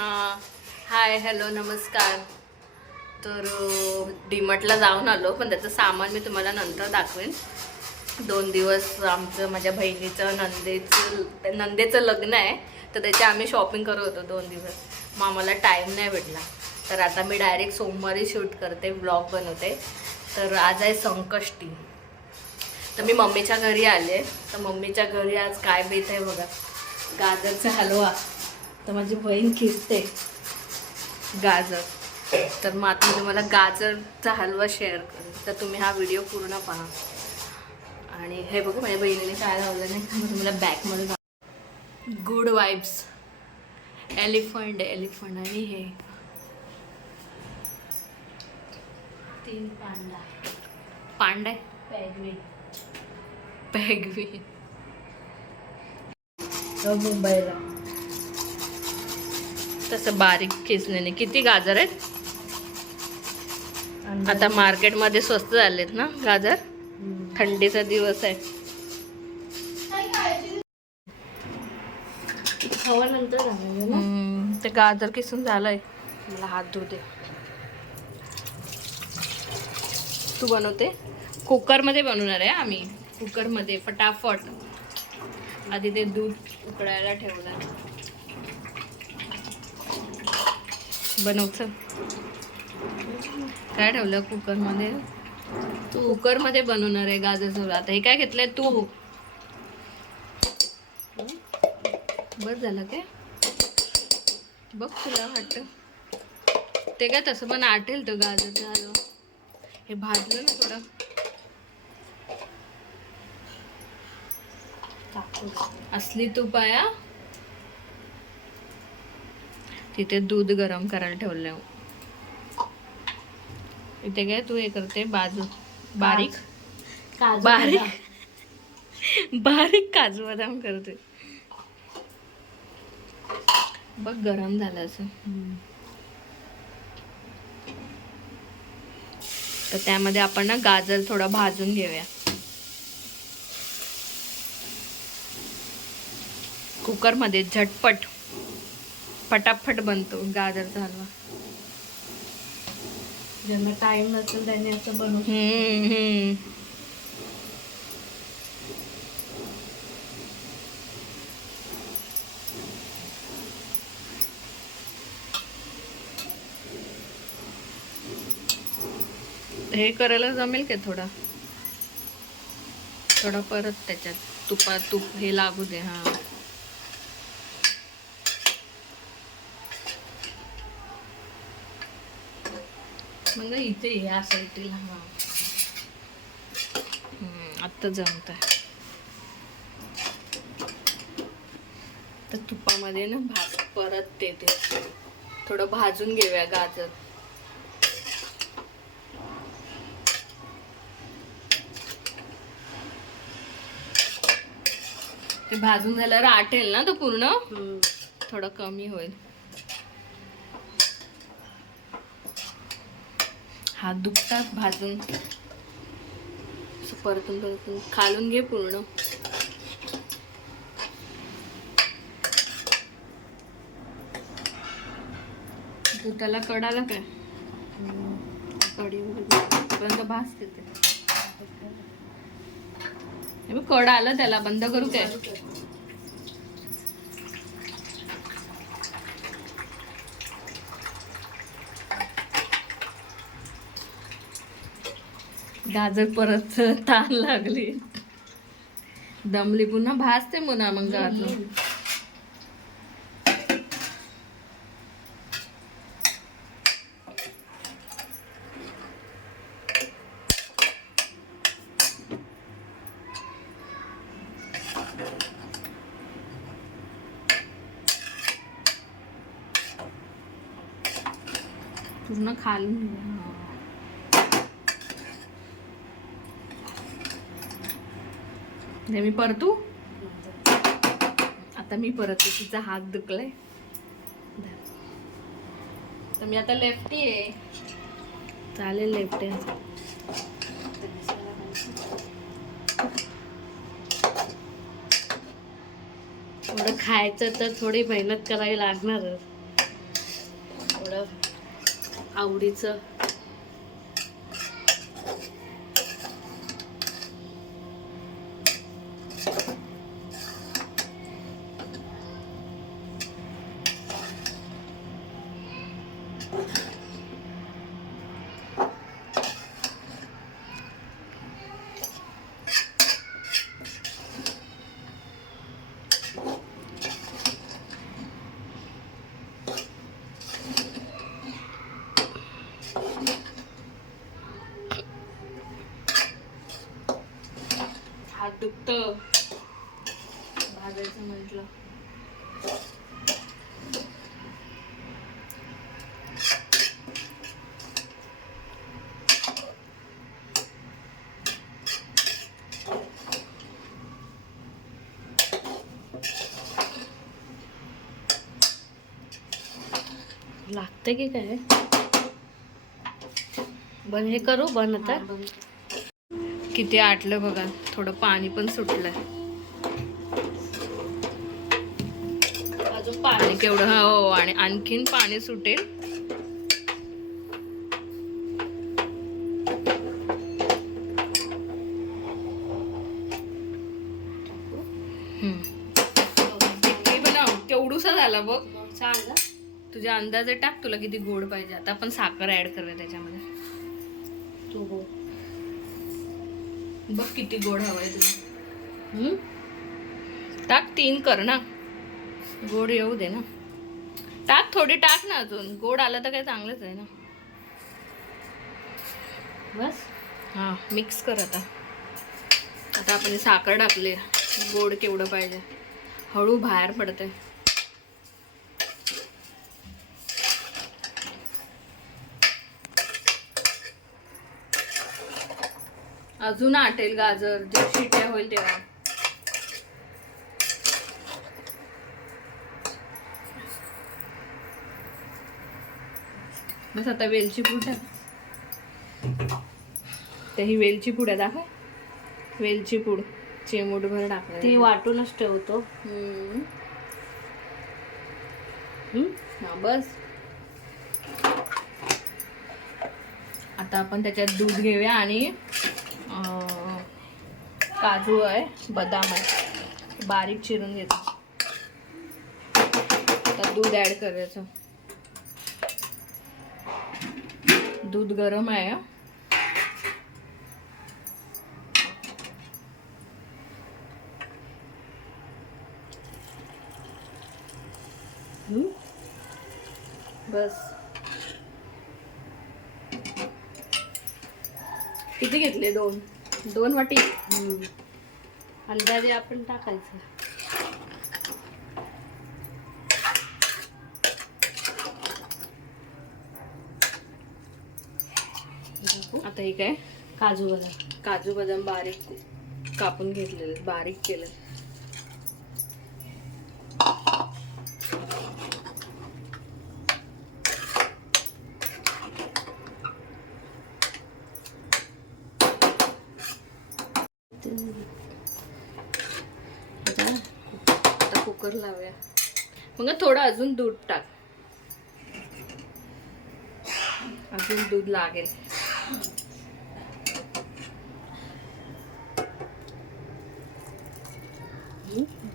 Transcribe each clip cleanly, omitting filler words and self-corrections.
Hi hello नमस्कार. तर डीमार्टला जाऊन आलो, पण त्याचं सामान मी तुम्हाला नंतर दाखवेन. 2 दिवस आमचं माझ्या बहिणीचं नंदेचं लग्न आहे, तर त्याची आम्ही शॉपिंग करत होतो 2 दिवस. मग आम्हाला टाईम नाही भेटला, तर आता मी डायरेक्ट सोमवारी शूट करते, व्लॉग बनवते. तर आज आहे संकष्टी, तर मी मम्मीच्या घरी आले. तर मम्मीच्या घरी आज काय बेत आहे बघा, गाजरचा हलवा. तर माझी बहीण किसते गाजर, तर मग आता मी तुम्हाला गाजरचा हलवा शेअर करेन, तर तुम्ही हा व्हिडिओ पूर्ण पहा. आणि हे बघा माझ्या बहिणीने काय लावलं नाही, मग तुम्हाला बॅकमध्ये गुड वाईब्स एलिफंट आणि हे 3 पांडा पेगवी मुंबईला. तसं बारीक किसण्याने. किती गाजर आहेत आता मार्केटमध्ये, स्वस्त झालेत ना गाजर, थंडीचा दिवस आहे. ते गाजर किसून झालंय, मला हात धुऊ दे. तू बनवते? कुकरमध्ये बनवणार आहे आम्ही, कुकरमध्ये फटाफट. आधी ते दूध उकळायला ठेवलं, बनवचं काय ठेवलं कुकरमध्ये. तू कुकरमध्ये बनवणार आहे गाजर. आता हे काय घेतलंय तू, बस झालं काय बघ, तुला वाटतं ते काय तसं पण आटेल तो गाजर झालं. हे भाजलं ना थोडं, असली तुपाया. तिथे दूध गरम करायला ठेवलं. इथे काय तू हे करते बाजू बारीक काजू बदाम करते बघ, गरम झालं असं. तर त्यामध्ये आपण ना गाजर थोडा भाजून घेऊया. कुकरमध्ये झटपट फटाफट बनतो गाजरचा हलवा. ज्यांना टाइम नसेल त्यांनी असं बनवू. हे करायला जमेल का थोडा परत त्याच्यात तूप हे लागू दे. हा मग इथे या साईडला. हा आत्ता जमत आहे. तर तुपामध्ये ना परत ते थोडं भाजून घेऊया गाजर. ते भाजून झाल्यावर आटेल ना तो पूर्ण, थोडं कमी होईल. हात दुखतात भाजून. परतून खालून घे पूर्ण. तू त्याला कडाला काय कडी बंद भाजते ते. कड आलं त्याला, बंद करू काय? गाजर परत ताण लागली, दमली पुन्हा भाजते म्हणा मग गाजर. पूर्ण खालून मी परतू. आता मी परतते, तिचा हात दुखलाय. तर मी आता लेफ्टी आहे, चालेल लेफ्ट आहे. थोडं खायचं तर थोडी मेहनत करावी लागणारच. सगळं आवडीचं. हात दुखतं भाजायचं म्हटलं. लागते की काय? बंद हे करू बंद आता. किती आटलं बघा, थोडं पाणी पण सुटलंय. अजून पाणी केवढं. हो, आणि आणखीन पाणी सुटेल. केवढूसा झाला बघ. सांग तुझ्या अंदाजे टाक, तुला किती गोड पाहिजे. आता आपण साखर ऍड करूया त्याच्यामध्ये. तू हो बघ किती गोड हवाय तुला. टाक 3 कर ना, गोड येऊ दे ना. टाक थोडी, टाक ना अजून. गोड आलं तर काय चांगलंच आहे ना. बस हा, मिक्स कर आता. आता आपण साखर टाकली. गोड केवढं पाहिजे, हळू बाहेर पडते. अजून आटेल गाजर, जे शिट्या होईल तेव्हा. बस आता वेलची पूड टाक. ही वेलची पूड आहे, दाखव. वेलची पूड चिमूटभर टाकली. ती वाटूनच ठेवतो. हा बस. आता आपण त्याच्यात दूध घेऊया आणि काजू आहे, बदाम आहे, बारीक चिरून घेतो. आता दूध ऍड करायचं. दूध गरम आहे. बस. किती घेतले? 2 वाटी. अंदाजे आपण टाकायचं. आता हे काय? काजू बदाम बारीक कापून घेतलेले, बारीक केलं. आता कुकर लावूया. मग थोडं अजून दूध टाक, अजून दूध लागेल.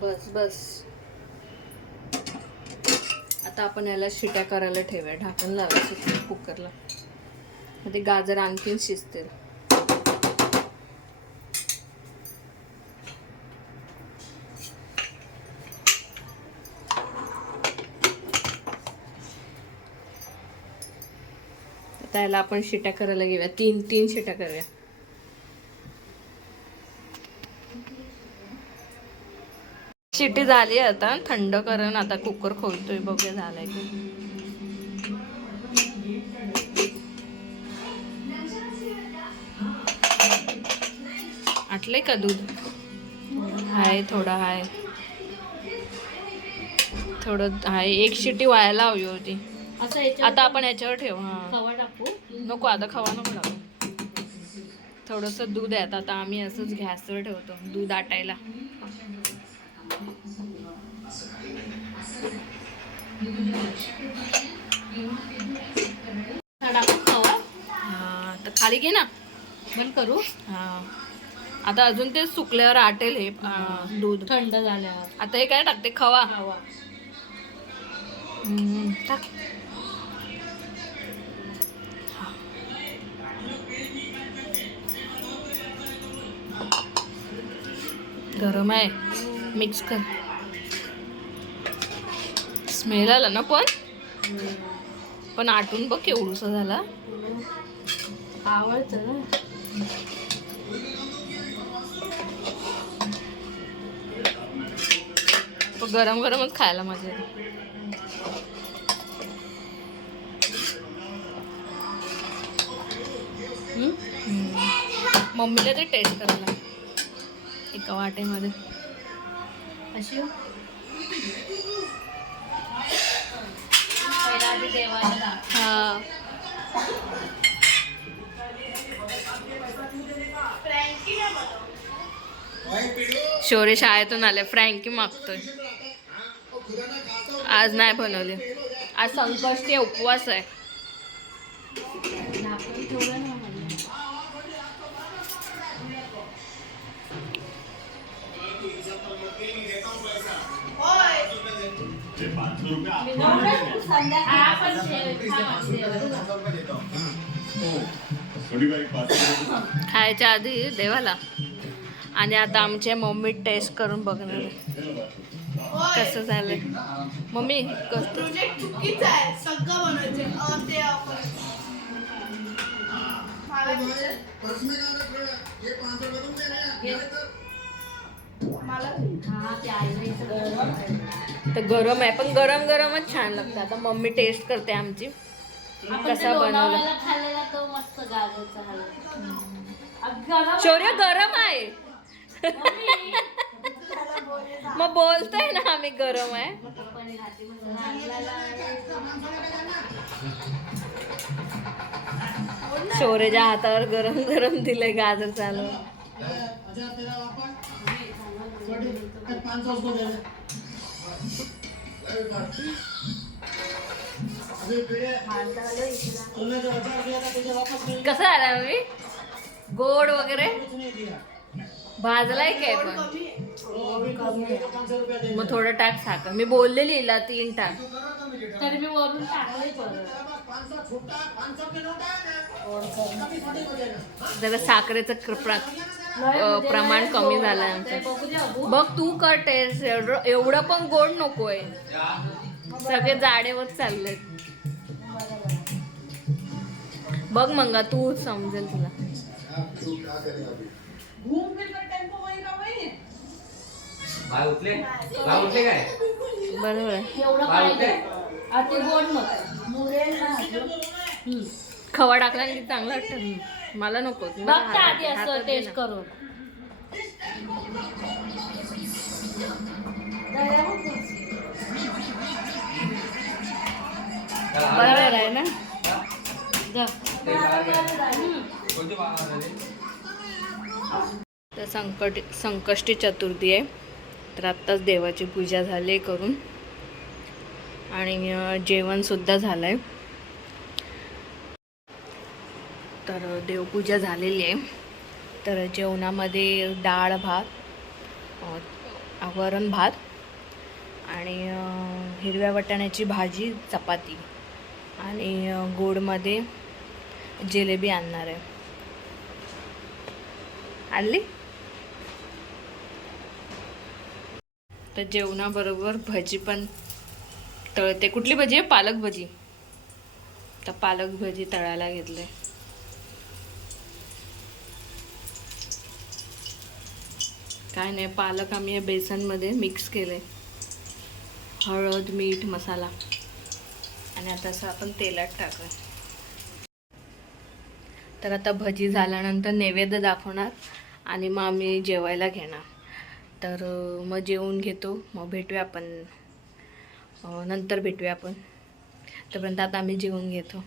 बस बस. आता आपण याला शिट्या करायला ठेवूया. ढाकण लावायचं कुकरला. ते गाजर आणखीन शिजतील. त्याला आपण शिट्या करायला घेऊया. 3 शिट्या करूया. शिटी झाली. आता थंड करून आता कुकर खोलतोय, बघूया झालाय की. आटलंय का दूध? हाय, थोडं हाय, थोडं हाय. 1 शिटी व्हायला हवी होती. आता आपण याच्यावर ठेव. खवा टाकू नको, आता खवा नको टाकू. थोडंसं दूध आहे. आता आम्ही असंच गॅसवर ठेवतो दूध आटायला. खाली घे ना. बंद करू. हां आता अजून ते सुकल्यावर आटेल हे दूध. थंड झाल्यावर आता हे काय टाकते खवा. रवा. टाक. गरम आहे. मिक्स कर. स्मेल आला ना पण आटून बघ केवढूसा झाला. आवडतं ना. गरम गरमच खायला मजा येते. मम्मीला ते टेस्ट करायला एका वाटेमध्ये अशी पहिला आधी देवाला दाखव. हा. शौर्य शाळेतून आले फ्रँकी मागतोय. आज नाही बनवले. आज संकष्टी उपवास आहे. झाकण ठेवलं ना मला. खायच्या आधी देवाला. आणि आता आमच्या मम्मी टेस्ट करून बघणार कसं झालंय. मम्मी कसं चुकीचं आहे सगळं बनवायचं ते तर गरम आहे पण गरम गरमच छान लागतं. आता मम्मी टेस्ट करते आमची कसा बनवला. खाल्लेला तो मस्त गाजरचा हलवा. शौर्य गरम आहे. मग बोलतोय ना आम्ही गरम आहे. शौर्यच्या हातावर गरम गरम दिलंय गाजर चालू. कसं झालं मम्मी गोड वगैरे भाजलाय काय पण. मग थोडं टाक साखर. मी बोललेली हिला 3 टाक. तरी मी वरून टाकलंय परत. जरा साखरेचं प्रमाण कमी झालंय आमचं. बघ तू कर टेस्ट. एवढं पण गोड नकोय. सगळे जाडेवर चालले. बघ मंगा तू समजेल तुला. बरोबर आहे. एवढं पाहिजे. ते गोड नको. खवा टाकला की चांगलं वाटतं. मला नको. बघ का आधी असं टेस्ट करून. बरोबर आहे ना. तर संकष्टी चतुर्थी आहे. तर आत्ताच देवाची पूजा झाली करून आणि जेवणसुद्धा झालं आहे. तर देवपूजा झालेली आहे. तर जेवणामध्ये डाळ भात, वरण भात आणि हिरव्या वाटाण्याची भाजी, चपाती आणि गोडमध्ये जिलेबी आणणार आहे. आणली. तर जेवणाबरोबर भजी पण तळते. कुठली भजी आहे? पालक भजी. तर पालक भजी तळायला घेतले. काय नाही, पालक आम्ही बेसनमध्ये मिक्स केले. हळद, मीठ, मसाला आणि आता असं आपण तेलात टाकू. तर आता भजी झाल्यानंतर नैवेद्य दाखवणार आणि मग आम्ही जेवायला घेणार. तर मग जेवून घेतो. मग भेटूया आपण नंतर भेटूया आपण. तोपर्यंत आता आम्ही जेवून घेतो.